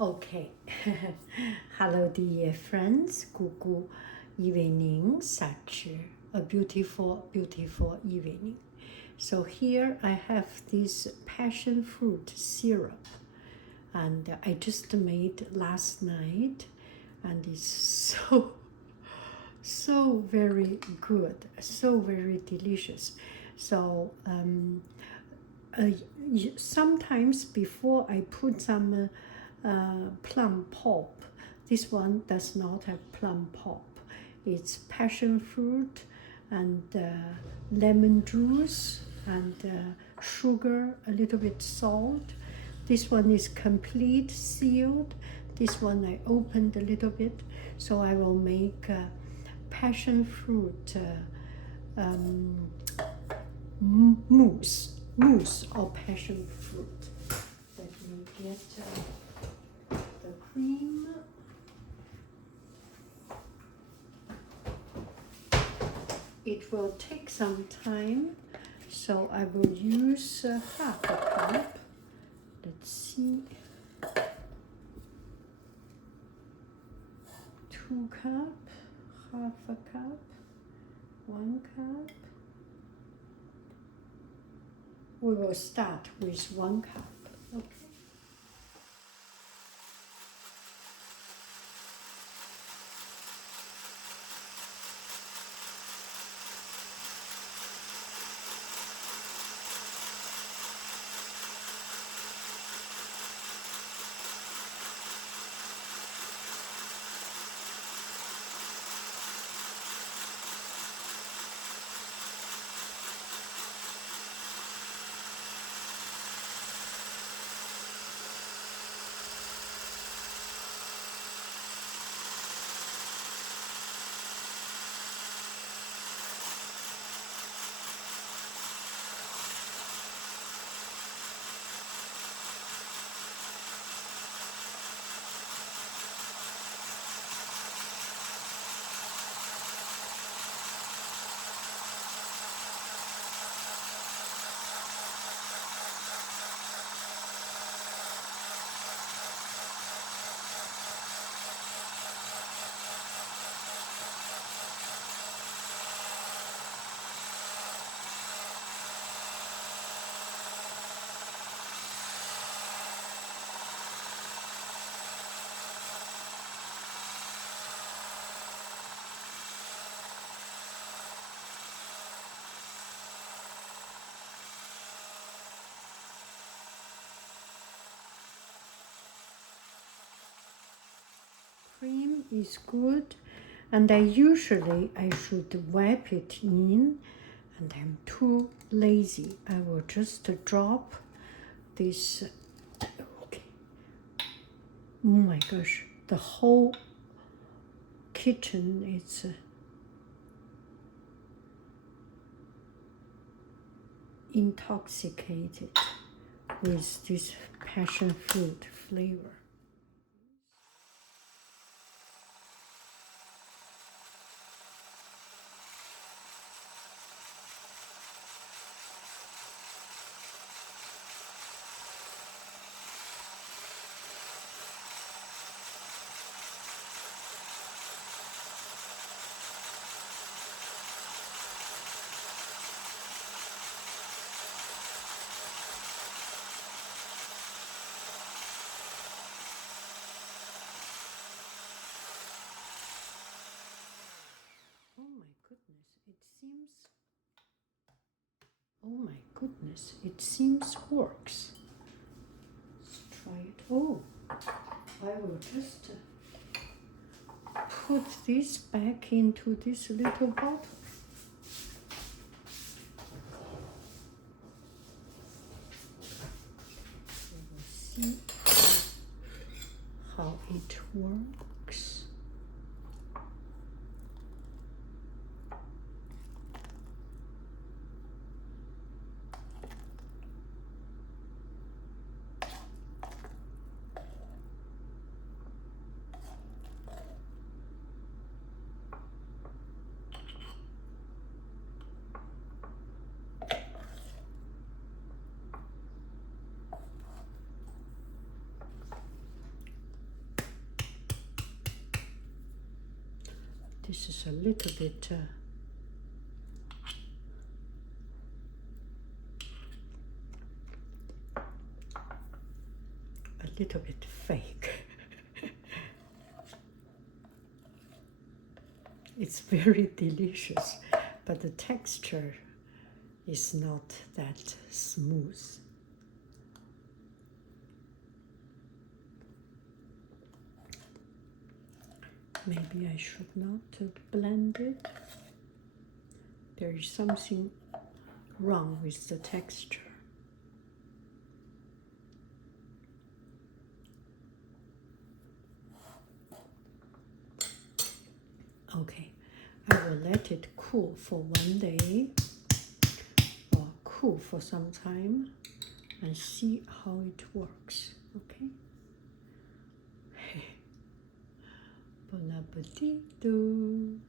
Okay. Hello, dear friends. Good evening. Such a beautiful, beautiful evening. So here I have this passion fruit syrup, and I just made last night, and it's so very good, so very delicious. So sometimes before I put some plum pulp. This one does not have plum pulp. It's passion fruit and lemon juice and sugar, a little bit salt. This one is complete sealed. This one I opened a little bit. So I will make passion fruit mousse or passion fruit. Let me get the cream. It will take some time, so I will use half a cup. Let's see. 2 cups, half a cup, 1 cup. We will start with 1 cup. Okay. Cream is good, and I should wipe it in, and I'm too lazy. I will just drop this. Okay. Oh my gosh, the whole kitchen is intoxicated with this passion fruit flavor. Oh my goodness, it seems works. Let's try it. Oh, I will just put this back into this little bottle. We will see how it works. this is a little bit fake. It's very delicious, but the texture is not that smooth. Maybe I should not blend it. There is something wrong with the texture. Okay, I will let it cool for 1 day or cool for some time and see how it works. Okay. Bon appétit.